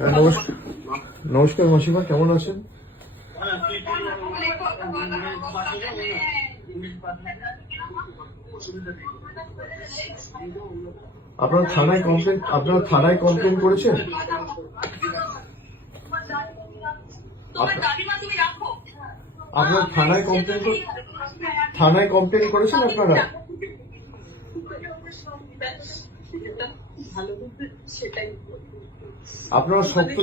নমস্কার নমস্কার মাসিমা, কেমন আছেন? আপনারা থানায় কমপ্লেন করেছেন? আপনারা থানায় কমপ্লেন করেছেন আপনারা? আপনারা শক্ত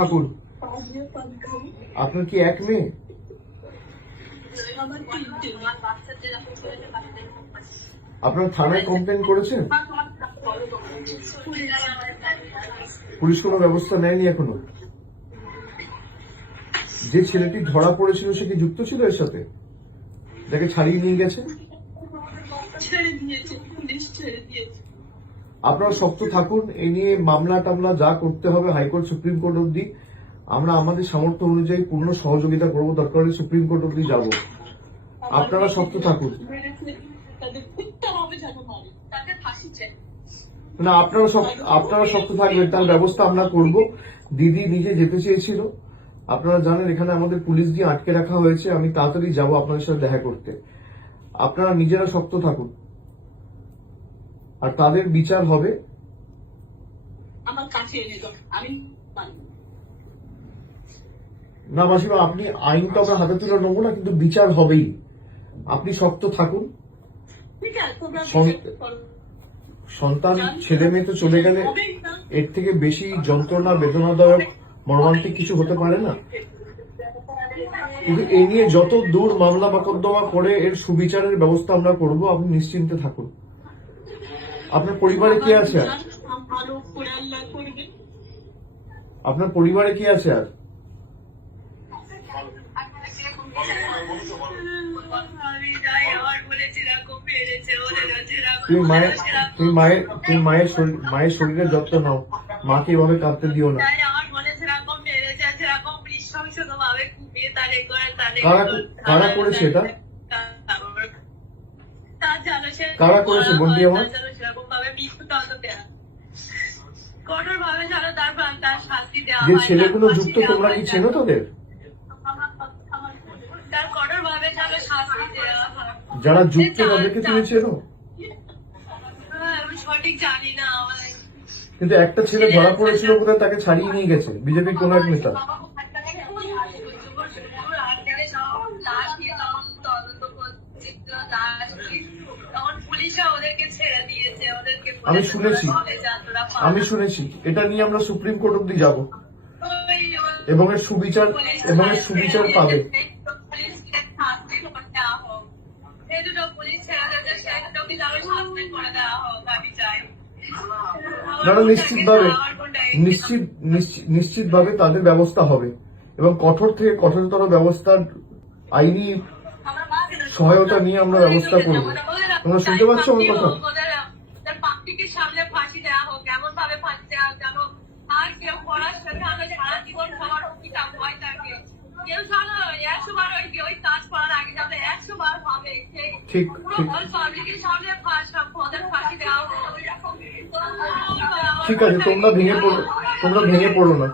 থাকুন, আপনার কি এক মেয়ে? আপনারা থানায় কমপ্লেন করেছেন? পুলিশ কোনো ব্যবস্থা নেয়নি এখনো? যে ছেলেটি ধরা পড়েছিল সে কি যুক্ত ছিল এর সাথে, যাকে ছাড়িয়ে নিয়ে গেছে? আপনারা শক্ত থাকুন, এই নিয়ে মামলা টামলা যা করতে হবে হাইকোর্ট সুপ্রিম কোর্ট অব্দি আমরা আমাদের সামর্থ্য অনুযায়ী পূর্ণ সহযোগিতা করবো, দরকার হলে সুপ্রিম কোর্ট অব্দি যাব। আপনারা শক্ত থাকুন না, আপনারা শক্ত থাকবেন, তার ব্যবস্থা আমরা করব। দিদি নিজে যেতে চেয়েছিল, আপনারা জানেন এখানে আমাদের পুলিশ দিয়ে আটকে রাখা হয়েছে, আমি তাড়াতাড়ি যাব আপনাদের সাথে দেখা করতে। আপনারা নিজেরা শক্ত থাকুন আর তাদের বিচার হবে। না মাসিমা, আপনি আইন তো আমরা হাতে তুলে নেবো না, কিন্তু বিচার হবেই। আপনি শক্ত থাকুন। সন্তান ছেলে মেয়ে তো চলে গেলে এর থেকে বেশি যন্ত্রণা বেদনাদায়ক মর্মান্তিক কিছু হতে পারে না, কিন্তু এই নিয়ে যত দূর মামলা মোকদ্দমা করে এর সুবিচারের ব্যবস্থা আমরা করব। আপনি নিশ্চিন্তে থাকুন। আপনার পরিবারে কে আছে আর? আপনার পরিবারে কে আছে আর? তুমি মায়ের শরীরের যত্ন নাও, মাকে এভাবে কাঁদতে দিও না। কারা করেছে এটা? কারা করেছে বন্টি আমার? যে ছেলেগুলো যুক্ত, তোমরা কি চেনো তাদের? যারা যুক্ত তাদেরকে তুমি চেনো? কিন্তু একটা ছেলে ধরা পড়েছিল কোথায়, তাকে ছাড়িয়ে নিয়ে গেছে বিজেপির কোন এক নেতা। আমি শুনেছি এটা নিয়ে আমরা সুপ্রিম কোর্ট অব্দি যাব এবং এর সুবিচার পাবে। নিশ্চিতভাবে তাদের ব্যবস্থা হবে এবং কঠোর থেকে কঠোরতর ব্যবস্থার আইনি সহায়তা নিয়ে আমরা ব্যবস্থা করব। তোমরা শুনতে পাচ্ছ আমার কথা? ঠিক আছে, তোমরা ভেঙে পড়ো না।